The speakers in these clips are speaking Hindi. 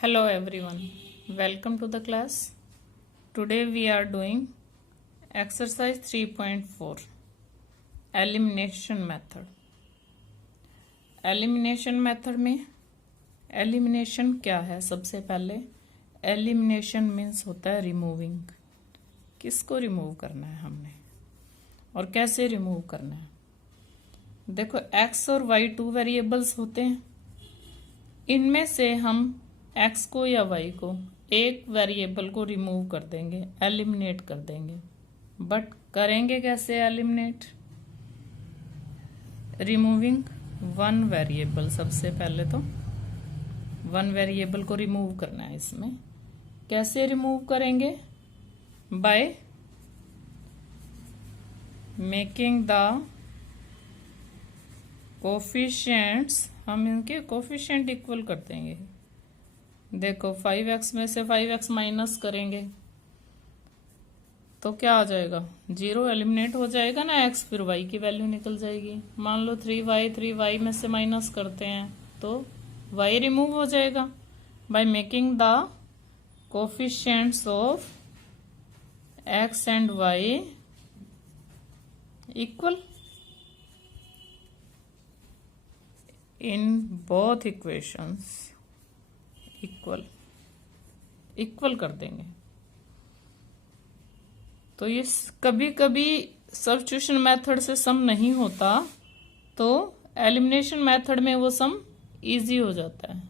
Hello everyone, welcome to the class. Today we are doing exercise 3.4 elimination method. Elimination method में elimination क्या है? सबसे पहले elimination means होता है removing. किसको remove करना है हमने और कैसे remove करना है? देखो x और y टू वेरिएबल्स होते हैं, इनमें से हम x को या y को एक वेरिएबल को रिमूव कर देंगे, एलिमिनेट कर देंगे। बट करेंगे कैसे एलिमिनेट? Removing one variable. सबसे पहले तो वन वेरिएबल को रिमूव करना है। इसमें कैसे रिमूव करेंगे? बाय मेकिंग द कोफिशिएंट्स, हम इनके कोफिशिएंट इक्वल कर देंगे। देखो 5x में से 5x माइनस करेंगे तो क्या आ जाएगा? 0 एलिमिनेट हो जाएगा ना x, फिर y की वैल्यू निकल जाएगी। मान लो 3y में से माइनस करते हैं तो y रिमूव हो जाएगा by making the coefficients of x and y equal in both equations. Equal कर देंगे। तो ये कभी कभी सब्स्टिट्यूशन मेथड से सम नहीं होता तो एलिमिनेशन मेथड में वो सम इजी हो जाता है।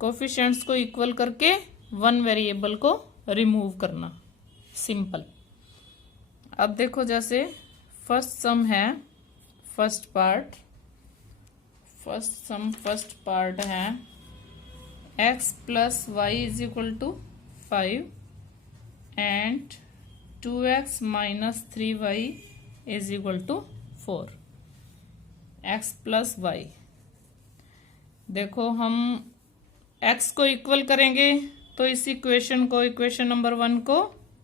कोफिशिएंट्स को इक्वल करके वन वेरिएबल को रिमूव करना, सिंपल। अब देखो जैसे फर्स्ट सम है, फर्स्ट पार्ट है x plus y is equal to 5 and 2x minus 3y is equal to 4। x plus y, देखो हम x को इक्वल करेंगे तो इस इक्वेशन नंबर 1 को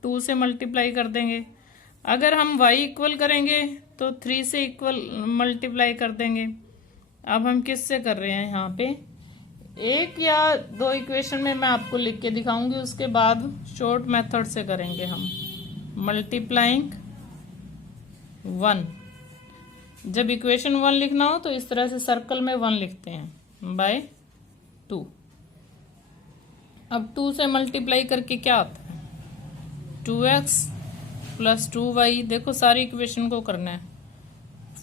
2 से मल्टीप्लाई कर देंगे। अगर हम y इक्वल करेंगे तो 3 से इक्वल मल्टीप्लाई कर देंगे। अब हम किससे कर रहे हैं? यहाँ पे एक या दो इक्वेशन में मैं आपको लिख के दिखाऊंगी, उसके बाद शॉर्ट मेथड से करेंगे हम। मल्टीप्लाइंग 1, जब इक्वेशन 1 लिखना हो तो इस तरह से सर्कल में 1 लिखते हैं बाय 2। अब 2 से मल्टीप्लाई करके क्या आता है? 2x plus 2y। देखो सारी इक्वेशन को करना है,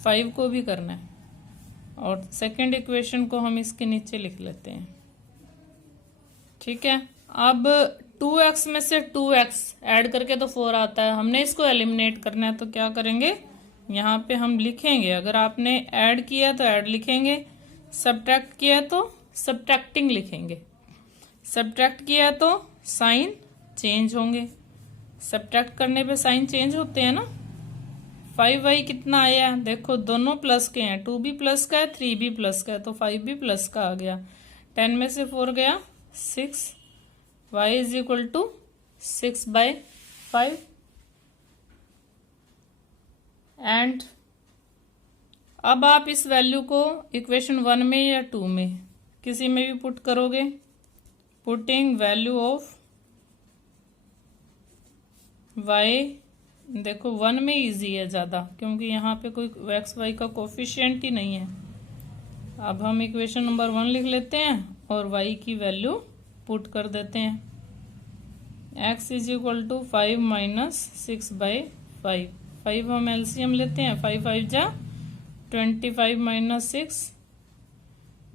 5 को भी करना है और सेकेंड इक्वेशन को हम इसके नीचे लिख लेते हैं। ठीक है। अब 2x में से 2x ऐड करके तो 4 आता है, हमने इसको एलिमिनेट करना है तो क्या करेंगे? यहाँ पे हम लिखेंगे, अगर आपने ऐड किया तो ऐड लिखेंगे, सब्ट्रैक्ट किया तो सब्ट्रैक्टिंग लिखेंगे। सब्ट्रैक्ट किया तो साइन चेंज होंगे, सब्ट्रैक्ट करने पे साइन चेंज होते हैं ना। 5y कितना आया? देखो दोनों प्लस के हैं, 2 भी प्लस का है 3 भी प्लस का है तो 5 भी प्लस का आ गया। 10 में से 4 गया 6, y is equal to 6/5। And अब आप इस वैल्यू को इक्वेशन 1 में या 2 में किसी में भी पुट करोगे। पुटिंग वैल्यू ऑफ y, देखो 1 में इजी है ज्यादा क्योंकि यहाँ पे कोई एक्स वाई का कोफिशिएंट ही नहीं है। अब हम इक्वेशन नंबर 1 लिख लेते हैं और y की वैल्यू पुट कर देते हैं। x is equal to 5 minus 6/5। 5 हम एलसीएम लेते हैं, 5 5 जा 25 माइनस 6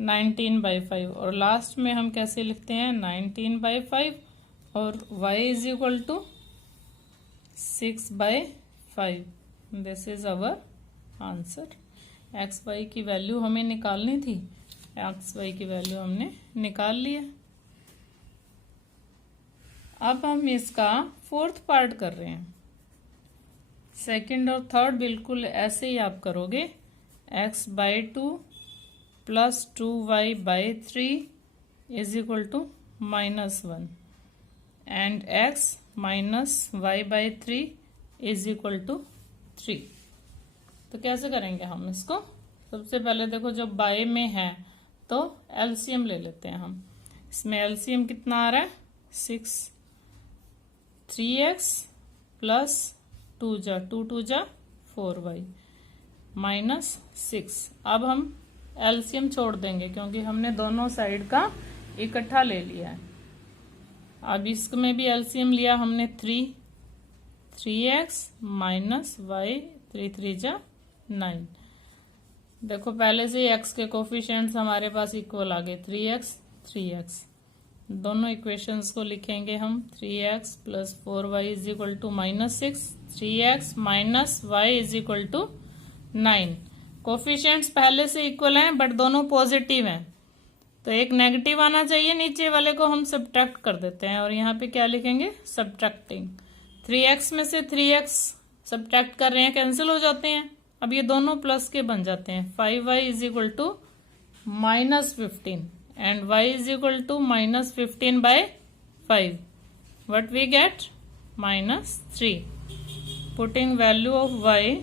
19/5 और लास्ट में हम कैसे लिखते हैं? 19/5 और y is equal to 6/5। This is our answer. X y की वैल्यू हमें निकालनी थी, एक्स वाई की वैल्यू हमने निकाल लिया। अब हम इसका फोर्थ पार्ट कर रहे हैं। सेकंड और थर्ड बिल्कुल ऐसे ही आप करोगे। x/2 plus 2y/3 is equal to -1 and x minus y/3 is equal to 3। तो कैसे करेंगे हम इसको? सबसे पहले देखो जब बाय में है तो एलसीएम ले लेते हैं हम। इसमें एलसीएम कितना आ रहा है 6, 3x प्लस 2 जा 2 जा 4y माइनस 6। अब हम एलसीएम छोड़ देंगे क्योंकि हमने दोनों साइड का इकट्ठा ले लिया है। अब इसमें भी एलसीएम लिया हमने 3x माइनस y 3 जा 9। देखो पहले से x के कोफिशिएंट्स हमारे पास इक्वल आ गए 3x 3x। दोनों इक्वेशंस को लिखेंगे हम 3x plus 4y is equal to minus 6, 3x minus y is equal to 9। Coefficients पहले से इक्वल हैं बट दोनों पॉजिटिव हैं, तो एक नेगेटिव आना चाहिए, नीचे वाले को हम सब्ट्रैक्ट कर देते हैं और यहाँ पे क्या लिखेंगे सब्ट्रैक्टिंग। 3x में से 3x सब्ट्रैक्ट कर रहे हैं, कैंसिल हो जाते हैं। अब ये दोनों प्लस के बन जाते हैं। 5y is equal to minus 15 and y is equal to minus 15 by 5। What we get minus 3। Putting value of y,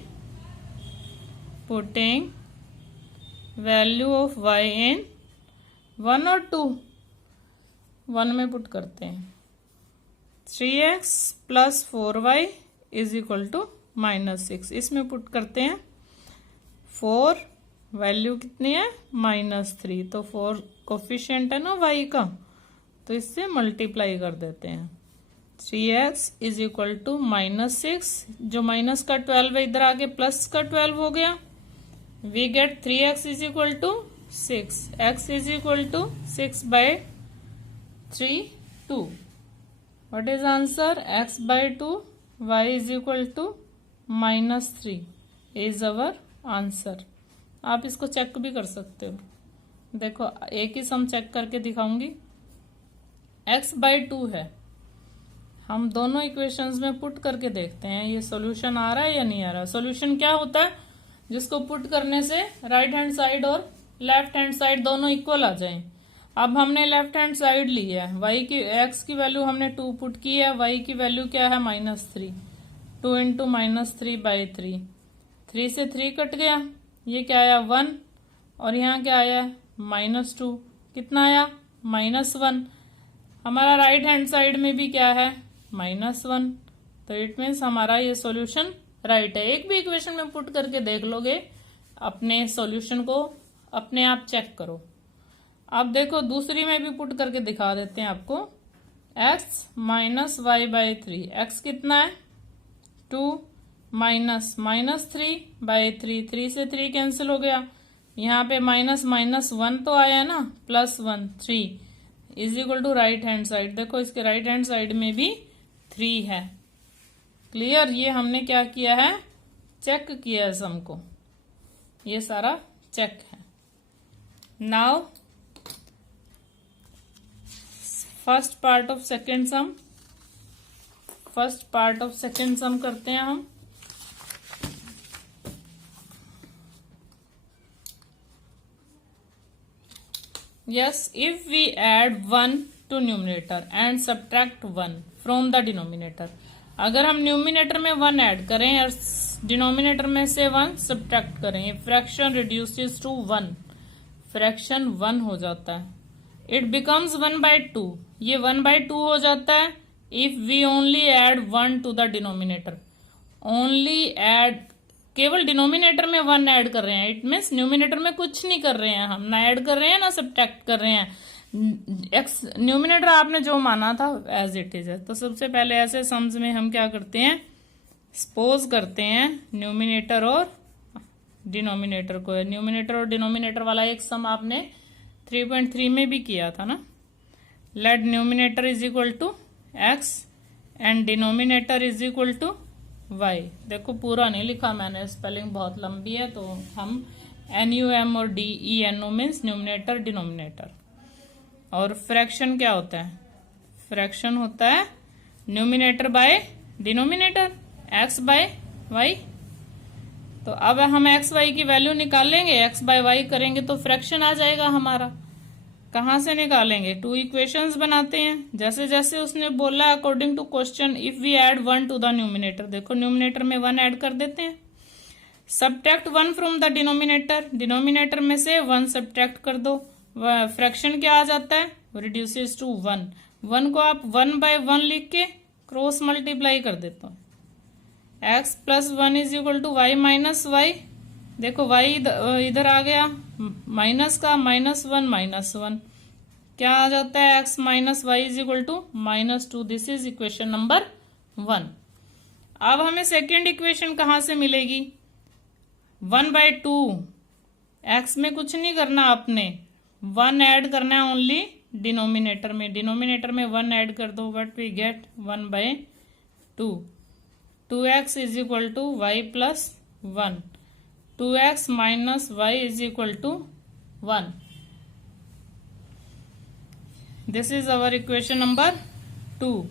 putting value of y in 1 और 2, 1 में पुट करते हैं। 3x plus 4y is equal to minus 6, इसमें पुट करते हैं। 4 वैल्यू कितनी है माइनस 3, तो 4 कोफिशिएंट है ना y का, तो इससे मल्टीप्लाई कर देते हैं। 3x is equal to minus 6, जो माइनस का 12 है इधर आके प्लस का 12 हो गया। We get 3x is equal to 6, x is equal to 6 by 3, 2. What is answer? X by 2, y is equal to minus 3 is our answer. आप इसको चेक भी कर सकते हो। देखो एक ही सम चेक करके दिखाऊंगी। x by 2 है, हम दोनों इक्वेशंस में पुट करके देखते हैं ये सॉल्यूशन आ रहा है या नहीं आ रहा। सॉल्यूशन क्या होता है, जिसको पुट करने से राइट हैंड साइड और लेफ्ट हैंड साइड दोनों इक्वल आ जाएं। अब हमने लेफ्ट हैंड साइड ली है, y की x की वैल्यू हमने 2 पुट की है, y की वैल्यू क्या है माइनस 3, 2 इंटू माइनस 3 बाई 3, 3 से 3 कट गया, ये क्या आया 1 और यहाँ क्या आया माइनस 2, कितना आया माइनस 1। हमारा राइट हैंड साइड में भी क्या है माइनस 1, तो इट मीन्स हमारा ये सॉल्यूशन राइट है। एक भी इक्वेशन में पुट करके देख लोगे, अपने सॉल्यूशन को अपने आप चेक करो। अब देखो दूसरी में भी पुट करके दिखा देते हैं आपको। x minus y by 3, x कितना है 2 माइनस माइनस 3 बाई 3, 3 से 3 कैंसिल हो गया, यहाँ पे माइनस माइनस 1 तो आया ना, plus 1 3 is equal to right hand side. देखो इसके राइट हैंड साइड में भी 3 है। क्लियर, ये हमने क्या किया है चेक किया है सम को, ये सारा चेक है। Now first part of second sum, first part of second sum करते हैं हम। Yes, if we add 1 to numerator and subtract 1 from the denominator, अगर हम न्यूमिनेटर में 1 ऐड करें और डिनोमिनेटर में से 1 सब्ट्रैक्ट करें, फ्रैक्शन रिड्यूसेस टू 1, फ्रैक्शन 1 हो जाता है। इट बिकम्स 1/2, ये 1/2 हो जाता है if we only add 1 to the denominator. Only add, केवल डिनोमिनेटर में 1 ऐड कर रहे हैं, इट मीन्स न्यूमिनेटर में कुछ नहीं कर रहे हैं, हम ना ऐड कर रहे हैं ना सब्ट्रैक्ट कर रहे हैं। एक्स न्यूमिनेटर आपने जो माना था एज इट इज है। तो सबसे पहले ऐसे सम्स में हम क्या करते हैं, सपोज करते हैं न्यूमिनेटर और डिनोमिनेटर को। न्यूमिनेटर और डिनोमिनेटर वाला एक सम आपने 3.3 में भी किया था ना। Let numerator is equal to x and denominator is equal to y. देखो पूरा नहीं लिखा मैंने, स्पेलिंग बहुत लंबी है, तो हम NUM और DENO मीन्स न्यूमिनेटर डिनोमिनेटर। और फ्रैक्शन क्या होता है, फ्रैक्शन होता है numerator by denominator, x by y. तो अब हम एक्स वाई की वैल्यू निकालेंगे, एक्स बाय वाई करेंगे तो फ्रैक्शन आ जाएगा हमारा। कहाँ से निकालेंगे, 2 इक्वेशंस बनाते हैं जैसे जैसे उसने बोला according to question. If we add 1 to the numerator, देखो न्यूमिनेटर में 1 ऐड कर देते हैं। Subtract 1 from the denominator, denominator में से 1 सब्ट्रैक्ट कर दो, फ्रैक्शन क्या आ जाता है रिड्यूसेस टू 1। 1 को आप 1/1 लिख के क्रॉस मल्टीप्लाई कर देते हो। x plus 1 is equal to y minus y. देखो y इधर आ गया, माइनस का -1 क्या आ जाता है, x minus y is equal to -2। This is equation number 1। अब हमें सेकेंड इक्वेशन कहाँ से मिलेगी, 1/2। x में कुछ नहीं करना, आपने 1 ऐड करना है ओनली डिनोमिनेटर में। डिनोमिनेटर में 1 ऐड कर दो, what we get 1/2। 2x is equal to y plus 1। 2x minus y is equal to 1। This is our equation number 2।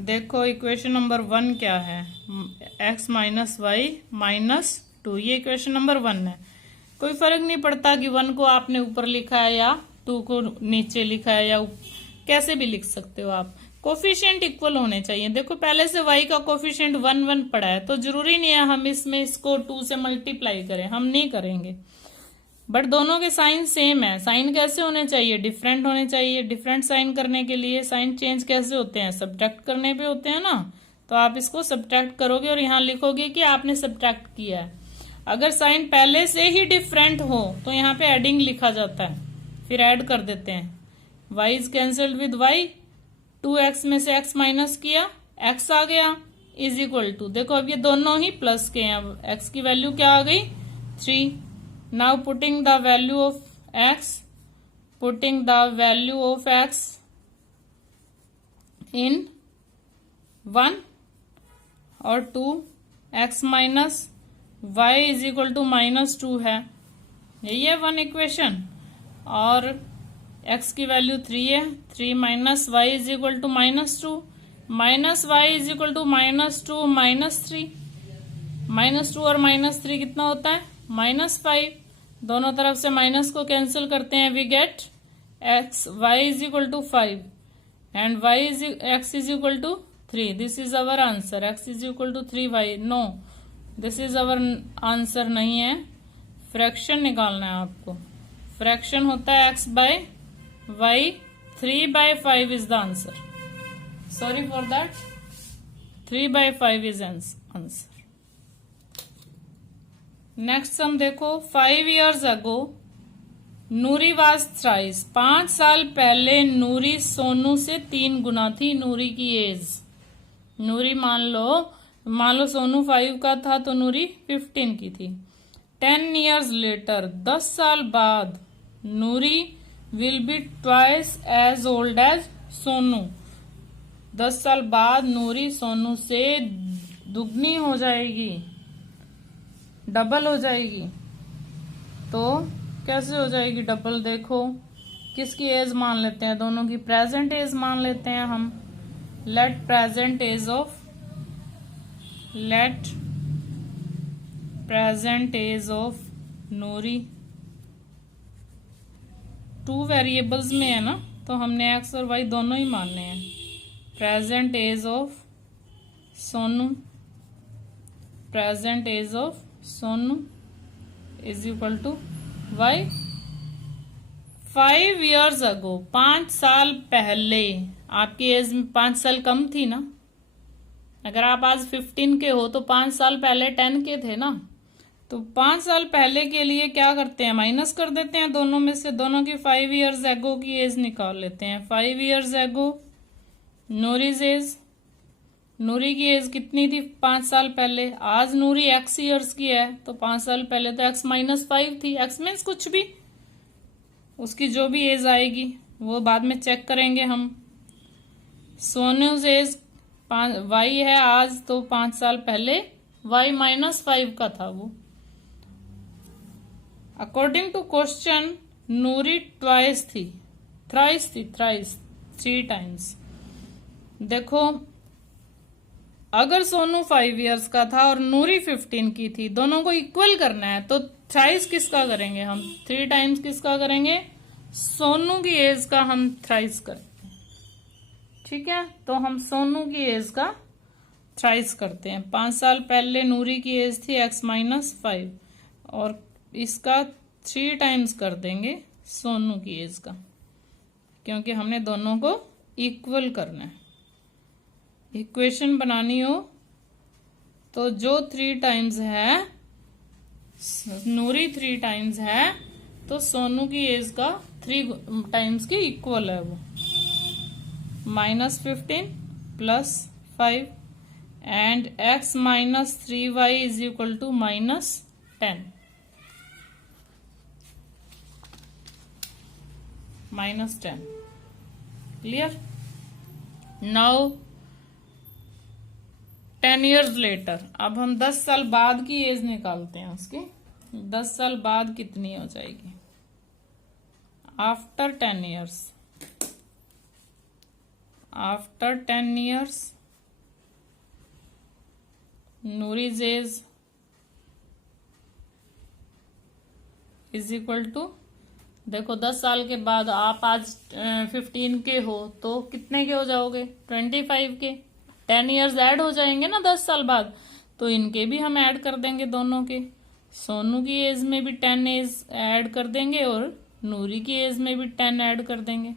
देखो इक्वेशन नंबर 1 क्या है, x माइनस वाई -2, ये इक्वेशन नंबर 1 है। कोई फर्क नहीं पड़ता कि 1 को आपने ऊपर लिखा है या 2 को नीचे लिखा है, या कैसे भी लिख सकते हो आप। कोफिशिएंट इक्वल होने चाहिए। देखो पहले से y का कोफिशिएंट 1 पड़ा है, तो जरूरी नहीं है हम इसमें इसको 2 से मल्टीप्लाई करें, हम नहीं करेंगे। बट दोनों के साइन सेम है। साइन कैसे होने चाहिए, डिफरेंट होने चाहिए। डिफरेंट साइन करने के लिए साइन चेंज कैसे होते हैं, सब्ट्रैक्ट करने पे होते हैं ना। तो आप इसको सब्ट्रैक्ट करोगे और यहाँ लिखोगे कि आपने सब्ट्रैक्ट किया है। अगर साइन पहले से ही डिफरेंट हो तो यहाँ पे एडिंग लिखा जाता है, फिर ऐड कर देते हैं। y is cancelled with y, 2x में से x माइनस किया, x आ गया इज इक्वल टू, देखो अब ये दोनों ही प्लस के हैं। अब x की वैल्यू क्या आ गई, 3। Now putting the value of x in 1 और 2, x minus y is equal to -2 है, यही है 1 इक्वेशन। और x की वैल्यू 3 है, 3 minus y is equal to -2, minus y is equal to -2 -3, -2 और -3 कितना होता है, -5। दोनों तरफ से माइनस को कैंसिल करते हैं, we get y is equal to 5 and x is equal to 3। This is our answer, x is equal to 3y। No, this is our answer नहीं है, फ्रैक्शन निकालना है आपको। फ्रैक्शन होता है x by y, 3/5 is the answer. Sorry for that, 3/5 is answer. Next sum देखो, 5 years ago Noori was thrice. 5 साल पहले नूरी सोनू से 3 गुना थी। नूरी की एज, नूरी मान लो सोनू 5 का था तो नूरी 15 की थी। 10 years लेटर, 10 साल बाद Noori will be twice as old as Sonu. 10 साल बाद नूरी सोनू से दुगनी हो जाएगी, डबल हो जाएगी। तो कैसे हो जाएगी डबल, देखो किसकी एज मान लेते हैं, दोनों की प्रेजेंट एज मान लेते हैं हम। Let present age of Noori, 2 variables में है ना, तो हमने x और y दोनों ही मानने हैं। Present age of Sonu is equal to y। 5 years ago, 5 साल पहले, आपकी एज 5 साल कम थी ना। अगर आप आज 15 के हो तो 5 साल पहले 10 के थे ना। तो 5 साल पहले के लिए क्या करते हैं, माइनस कर देते हैं दोनों में से, दोनों की 5 years ago की एज निकाल लेते हैं। 5 years ago नूरीज एज, नूरी की एज कितनी थी 5 साल पहले। आज नूरी x years की है तो 5 साल पहले तो x -5 थी। x मीन्स कुछ भी, उसकी जो भी एज आएगी वो बाद में चेक करेंगे हम। सोनूज एज y है आज, तो 5 साल पहले y -5 का था वो। According to question Noori thrice थी, 3 टाइम्स। देखो अगर सोनू 5 years का था और नूरी 15 की थी, दोनों को इक्वल करना है, तो थ्राइस किसका करेंगे हम, 3 टाइम्स किसका करेंगे, सोनू की एज का हम थ्राइस करेंगे। ठीक है, तो हम सोनू की एज का थ्राइस करते हैं। 5 साल पहले नूरी की एज थी x -5 और इसका 3 टाइम्स कर देंगे सोनू की एज का। क्योंकि हमने दोनों को इक्वल करना है। इक्वेशन बनानी हो तो जो 3 टाइम्स है, नूरी 3 टाइम्स है, तो सोनू की एज का 3 टाइम्स के इक्वल है वो। -15 + 5 and x - 3y is equal to -10। -10 clear. Now 10 years later, अब हम 10 साल बाद की एज निकालते हैं उसकी। 10 साल बाद कितनी हो जाएगी? After 10 years, after 10 years Noori's age is equal to, देखो 10 साल के बाद आप आज 15 के हो तो कितने के हो जाओगे? 25 के। 10 years ऐड हो जाएंगे ना 10 साल बाद, तो इनके भी हम ऐड कर देंगे दोनों के। सोनू की एज में भी 10 एज ऐड कर देंगे और नूरी की एज में भी 10 ऐड कर देंगे।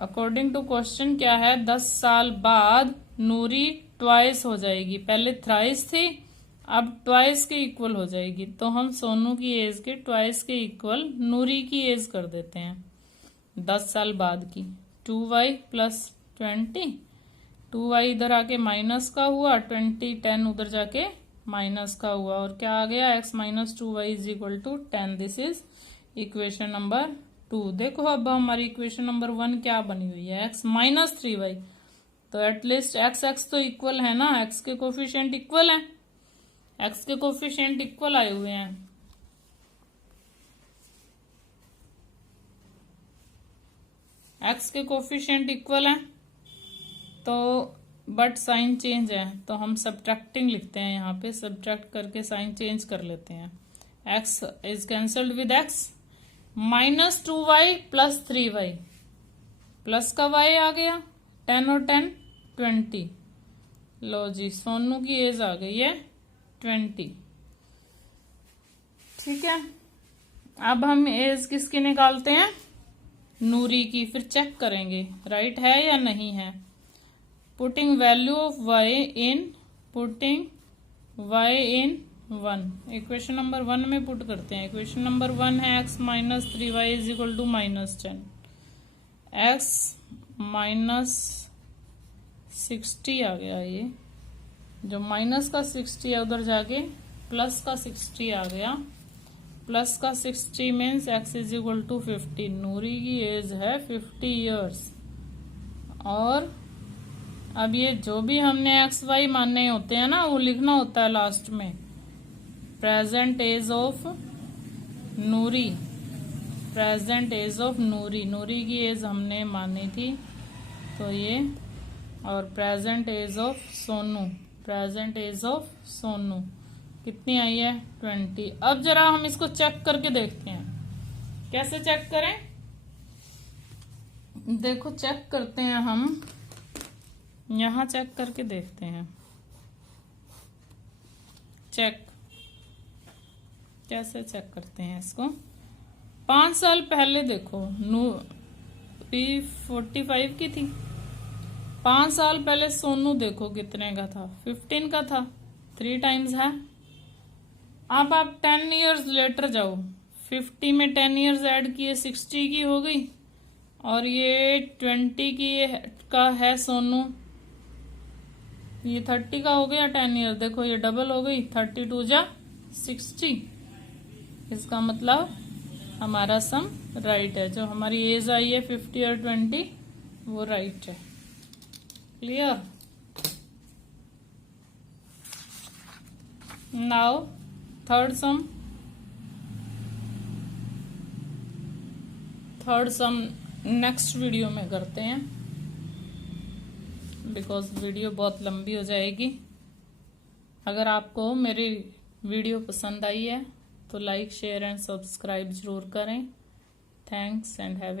अकॉर्डिंग टू क्वेश्चन क्या है? 10 साल बाद नूरी ट्वाइस हो जाएगी, पहले थ्राइस थी, अब ट्वाइस के इक्वल हो जाएगी। तो हम सोनू की एज के ट्वाइस के इक्वल नूरी की एज कर देते हैं 10 साल बाद की। 2y + 20, 2y इधर आके माइनस का हुआ, 20 10 उधर जाके माइनस का हुआ, और क्या आ गया? x - 2y is equal to 10। This is equation number 2। देखो अब हमारी इक्वेशन नंबर 1 क्या बनी हुई है? x - 3y, तो एटलीस्ट x तो इक्वल है ना, x के कोफिशिएंट इक्वल है, x के कोफिशिएंट इक्वल आए हुए हैं। x के कोफिशिएंट इक्वल है, तो बट साइन चेंज है, तो हम सब्ट्रैक्टिंग लिखते हैं यहाँ पे, सब्ट्रैक्ट करके साइन चेंज कर लेते हैं। x is cancelled with x, -2y + 3y, plus का y आ गया, 10 और 10 20। लो जी, सोनू की एज आ गई है 20। ठीक है, अब हम एज किसकी निकालते हैं? नूरी की। फिर चेक करेंगे राइट है या नहीं है। Putting value of y in, putting y in 1, equation number 1 में पुट करते हैं। इक्वेशन नंबर 1 है x - 3y is equal to -10, x - 60 आ गया, ये जो माइनस का 60 है उधर जाके प्लस का 60 आ गया, प्लस का 60 means x is equal to 50। Noori की एज है 50 years। और अब ये जो भी हमने एक्स वाई मानने होते हैं ना, वो लिखना होता है लास्ट में। Present age of Noori, present age of Noori, Noori की एज हमने मानी थी तो ये, और present age of Sonu, present age of Sonu कितनी आई है? 20। अब जरा हम इसको चेक करके देखते हैं, कैसे चेक करें? देखो चेक करते हैं हम, यहां चेक करके देखते हैं। चेक कैसे चेक करते हैं इसको? 5 साल पहले देखो, नूरी 45 की थी। 5 साल पहले सोनू देखो कितने का था? 15 का था, 3 टाइम्स है। अब आप 10 years लेटर जाओ, 50 में 10 years ऐड किए, 60 की हो गई, और ये 20 की का है सोनू, ये 30 का हो गया 10 years। देखो ये डबल हो गई, 32 जा 60। इसका मतलब हमारा सम राइट है, जो हमारी एज आई है 50 और 20 वो राइट है। क्लियर? नाउ थर्ड सम, थर्ड सम नेक्स्ट वीडियो में करते हैं, बिकॉज वीडियो बहुत लंबी हो जाएगी। अगर आपको मेरी वीडियो पसंद आई है तो लाइक शेयर एंड सब्सक्राइब जरूर करें। Thanks and have a